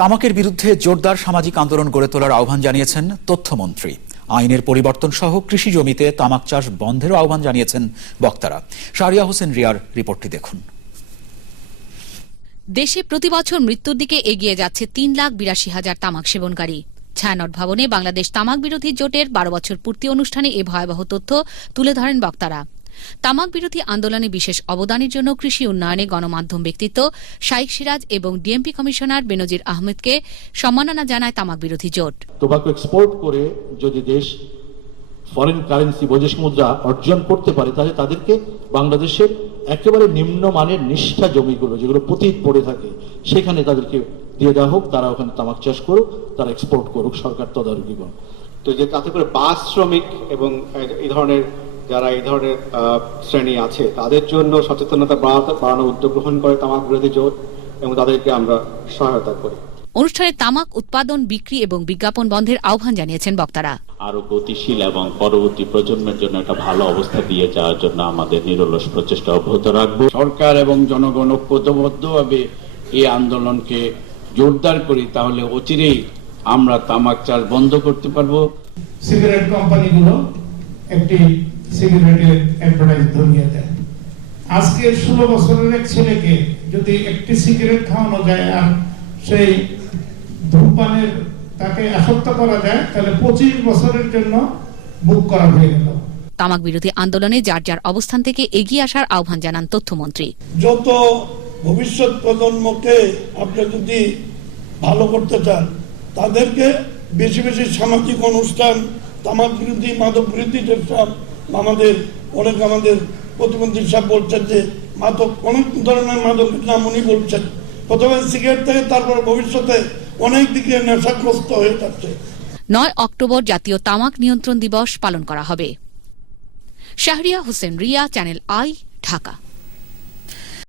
তামাকের বিরুদ্ধে জোরদার সামাজিক আন্দোলন গড়ে তোলার আহ্বান জানিয়েছেন তথ্যমন্ত্রী। আইনের পরিবর্তন সহ কৃষি জমিতে তামাক চাষ বন্ধেরও আহ্বান জানিয়েছেন বক্তারা। শাহরিয়া হোসেন রিয়ার রিপোর্টটি দেখুন। দেশে প্রতি বছর মৃত্যুর দিকে এগিয়ে যাচ্ছে ৩,৮২,০০০ তামাক সেবনকারী। ছায়ানট ভবনে বাংলাদেশ তামাক বিরোধী জোটের ১২ বছর পূর্তি অনুষ্ঠানে এ ভয়াবহ তথ্য তুলে ধরেন বক্তারা। তামাক বিরোধী আন্দোলনে বিশেষ অবদানের জন্য কৃষি উন্নয়নে গণমাধ্যম ব্যক্তিত্ব শাইখ সিরাজ এবং ডিএমপি কমিশনার বেনজির আহমেদকে সম্মাননা জানায় তামাক বিরোধী জোট। টোবাকো এক্সপোর্ট করে যদি দেশ ফরেন কারেন্সি বৈদেশিক মুদ্রা অর্জন করতে পারে, তাহলে তাদেরকে বাংলাদেশের একেবারে নিম্নমানের নিষ্ঠা জমিগুলো যেগুলো পতিত পড়ে থাকে সেখানে তাদেরকে দিয়ে দেওয়া হোক, তারা ওখানে তামাক চাষ করুক, তারা এক্সপোর্ট করুক, সরকার তদারকি করুক। তো যে তাতে করে বাস শ্রমিক এবং এই ধরনের যারা এই ধরনের শ্রেণী আছে তাদের জন্য সচেতনতা বাড়ানোর উদ্যোগ গ্রহণ করে তামাক বিরোধী জোট এবং তাদেরকে আমরা সহায়তা করি। অনুষ্ঠানে তামাক উৎপাদন, বিক্রি এবং বিজ্ঞাপন বন্ধের আহ্বান জানিয়েছেন বক্তারা। আরো গতিশীল এবং পরবর্তী প্রজন্মের জন্য একটা ভালো অবস্থা দিয়ে যাওয়ার জন্য আমাদের নিরলস প্রচেষ্টা অব্যাহত রাখবো। সরকার এবং জনগণ ঐক্যবদ্ধভাবে এই আন্দোলনকে জোরদার করি, তাহলে অচিরেই আমরা তামাক চাষ বন্ধ করতে পারবো। সিগারেট কোম্পানিগুলো একটি সিগারেটের অ্যাডভার্টাইজ ধরিয়ে দেয়। আজকে 16 বছরের এক ছেলেকে যদি একটি সিগারেট খাওয়ানো যায় আর সেই ধূমপানের তাকে আসক্ত করা যায়, তাহলে 25 বছরের জন্য বুক করা হয়ে গেল। তামাক বিরোধী আন্দোলনে যার যার অবস্থান থেকে এগিয়ে আসার আহ্বান জানান তথ্যমন্ত্রী। যত ভবিষ্যৎ প্রজন্মকে আপনি যদি ভালো করতে চান, তাদেরকে বেশি বেশি সামাজিক অনুষ্ঠান, তামাক বিরোধী, মাদক বিরোধী, আমাদের প্রতিমন্ত্রী সাহেব বলছেন যে মাদক অনেক ধরনের মাদকের নাম উনি বলছেন। প্রথমে সিগারেট থেকে তারপর ভবিষ্যতে অনেক দিকে নেশাগ্রস্ত হয়ে যাচ্ছে। 9 অক্টোবর জাতীয় তামাক নিয়ন্ত্রণ দিবস পালন করা হবে। Shahria Hossain Riya, channel I, Dhaka.